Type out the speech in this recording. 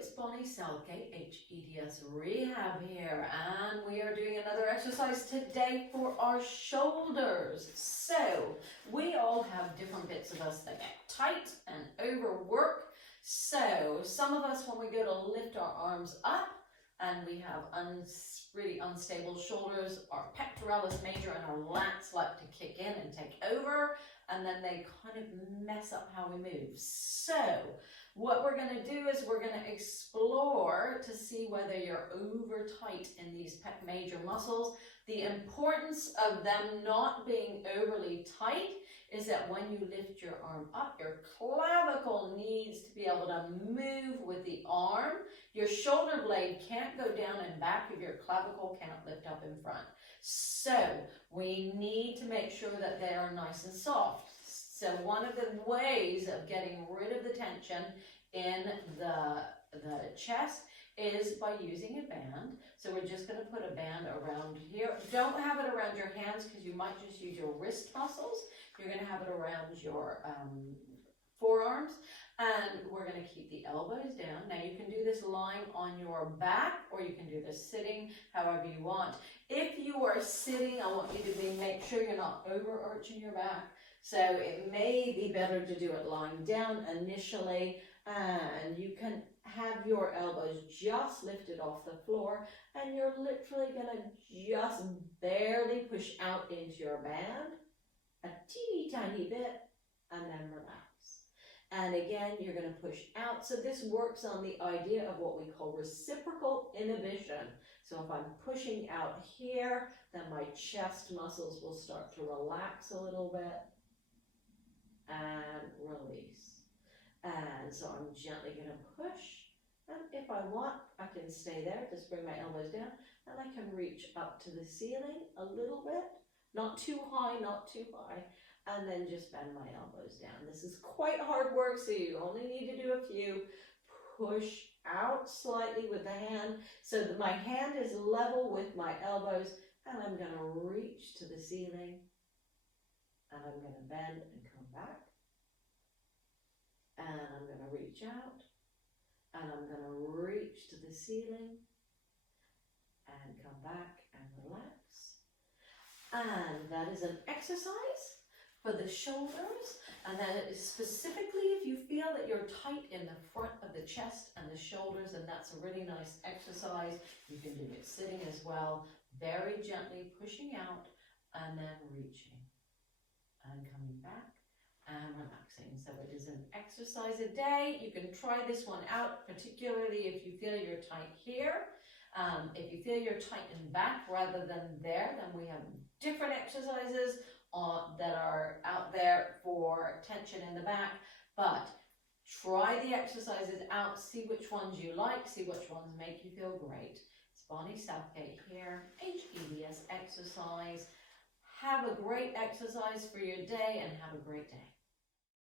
it's Bonnie Southgate, hEDS Rehab here, and we are doing another exercise today for our shoulders. So, we all have different bits of us that get tight and overwork. So, some of us, when we go to lift our arms up and we have really unstable shoulders, our pectoralis major and our lats like to kick in and take over, and then they kind of mess up how we move. So, what we're going to do is we're going to explore to see whether you're over tight in these pec major muscles. The importance of them not being overly tight is that when you lift your arm up, your clavicle needs to be able to move with the arm. Your shoulder blade can't go down and back if your clavicle can't lift up in front. So we need to make sure that they are nice and soft. So one of the ways of getting rid of the tension in the chest is by using a band. So we're just going to put a band around here. Don't have it around your hands because you might just use your wrist muscles. You're going to have it around your forearms, and we're going to keep the elbows down. Now you can do this lying on your back, or you can do this sitting, however you want. If you are sitting, I want you to make sure you're not over-arching your back. So it may be better to do it lying down initially, and you can have your elbows just lifted off the floor, and you're literally going to just barely push out into your band, a teeny tiny bit, and then relax. And again, you're going to push out. So this works on the idea of what we call reciprocal inhibition. So if I'm pushing out here, then my chest muscles will start to relax a little bit and release. And so I'm gently going to push. And if I want, I can stay there, just bring my elbows down, and I can reach up to the ceiling a little bit. Not too high, not too high, and then just bend my elbows down. This is quite hard work, so you only need to do a few. Push out slightly with the hand so that my hand is level with my elbows, and I'm going to reach to the ceiling, and I'm going to bend and come back, and I'm going to reach out, and I'm going to reach to the ceiling, and come back and relax. And that is an exercise for the shoulders, and that is specifically if you feel that you're tight in the front of the chest and the shoulders, and that's a really nice exercise. You can do it sitting as well, very gently pushing out and then reaching and coming back and relaxing. So it is an exercise a day. You can try this one out, particularly if you feel you're tight here. If you feel you're tight in back rather than there, then we have different exercises that are out there for tension in the back. But try the exercises out, see which ones you like, see which ones make you feel great. It's Bonnie Southgate here, hEDS exercise. Have a great exercise for your day and have a great day.